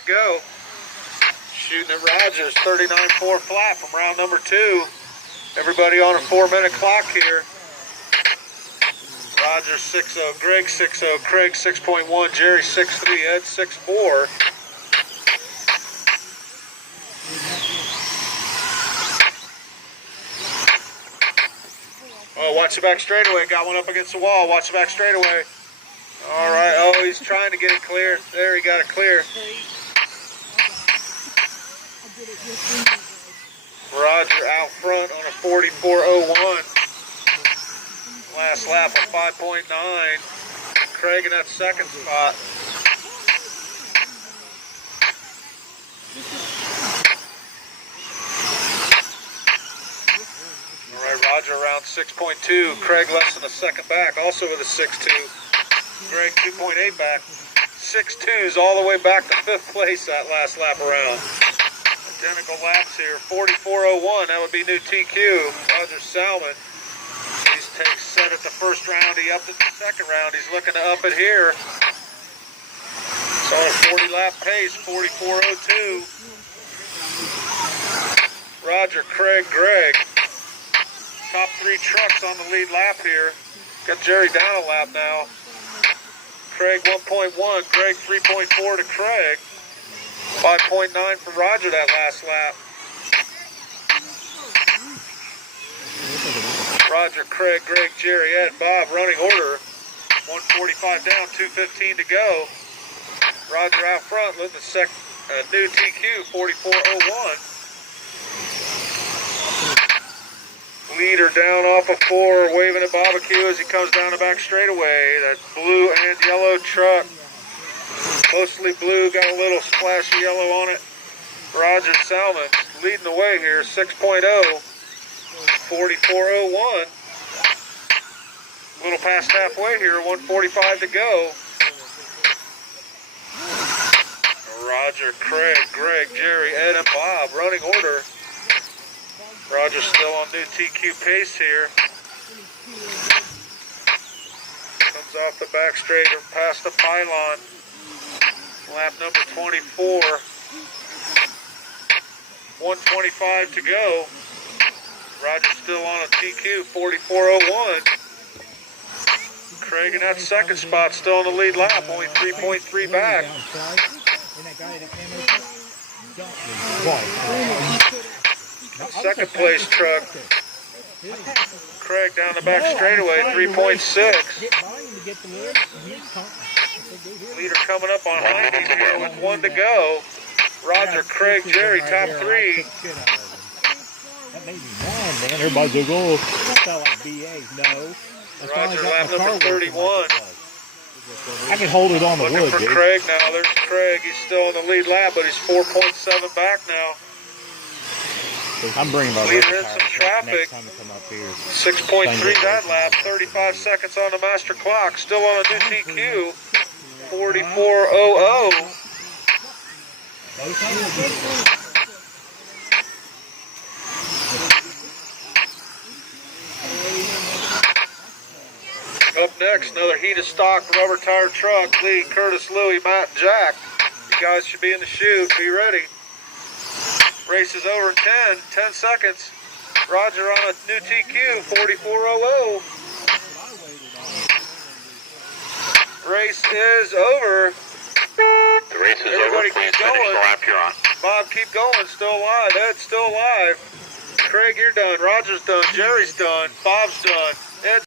we go. Shooting at Rogers, 39.4 flat from round number 2. Everybody on a 4-minute clock here. Rogers 6-0, Greg 6-0, Craig 6.1, Jerry 6.3, Ed 6.4. Oh, watch the back straightaway. Got one up against the wall. Watch the back straightaway. All right. Oh, he's trying to get it clear. There, he got it clear. Roger out front on a 44.01. Last lap of 5.9. Craig in that second spot. All right, Roger around 6.2. Craig less than a second back, also with a 6.2. Greg 2.8 back. 6.2s all the way back to 5th place that last lap around. Identical laps here. 44.01, that would be new TQ. Roger Salmon. He's set at the first round. He upped it the second round. He's looking to up it here. So a 40-lap pace, 44.02. Roger, Craig, Greg. Top 3 trucks on the lead lap here. Got Jerry down a lap now. Craig 1.1, Greg 3.4 to Craig. 5.9 for Roger that last lap. Roger, Craig, Greg, Jerry, Ed, Bob, running order. 145 down, 2:15 to go. Roger out front, looking at new TQ, 44.01. Leader down off of 4, waving at barbecue as he comes down the back straightaway. That blue and yellow truck. Mostly blue, got a little splash of yellow on it. Roger Salmon leading the way here, 6.0. 44.01. A little past halfway here, 145 to go. Roger, Craig, Greg, Jerry, Ed, and Bob running order. Roger still on new TQ pace here. Comes off the back straight or past the pylon. Lap number 24. 125 to go. Roger still on a TQ, 44.01. Craig in that second spot, still in the lead lap, only 3.3 back. Second place truck. Craig down the back straightaway, 3.6. Leader coming up on Heine here with 1 to go. Roger, Craig, Jerry, top 3. That made me mad, man. Everybody's like, oh, that sound like BA. No. Roger, lap number 31. I can hold it on the wood, Looking for Craig now. There's Craig. He's still in the lead lap, but he's 4.7 back now. I'm bringing my leader in some traffic. 6.3 that lap. 35 seconds on the master clock. Still on a new TQ. 44.00. Up next, another heat of stock rubber tire truck. Lee, Curtis, Louie, Matt, and Jack. You guys should be in the chute. Be ready. Race is over in 10 seconds. Roger on a new TQ, 44.00. Race is over. The race is Everybody over. keep Finish going. the lap you're on. Bob, keep going. Still alive. Ed's still alive. Craig, you're done. Roger's done. Jerry's done. Bob's done.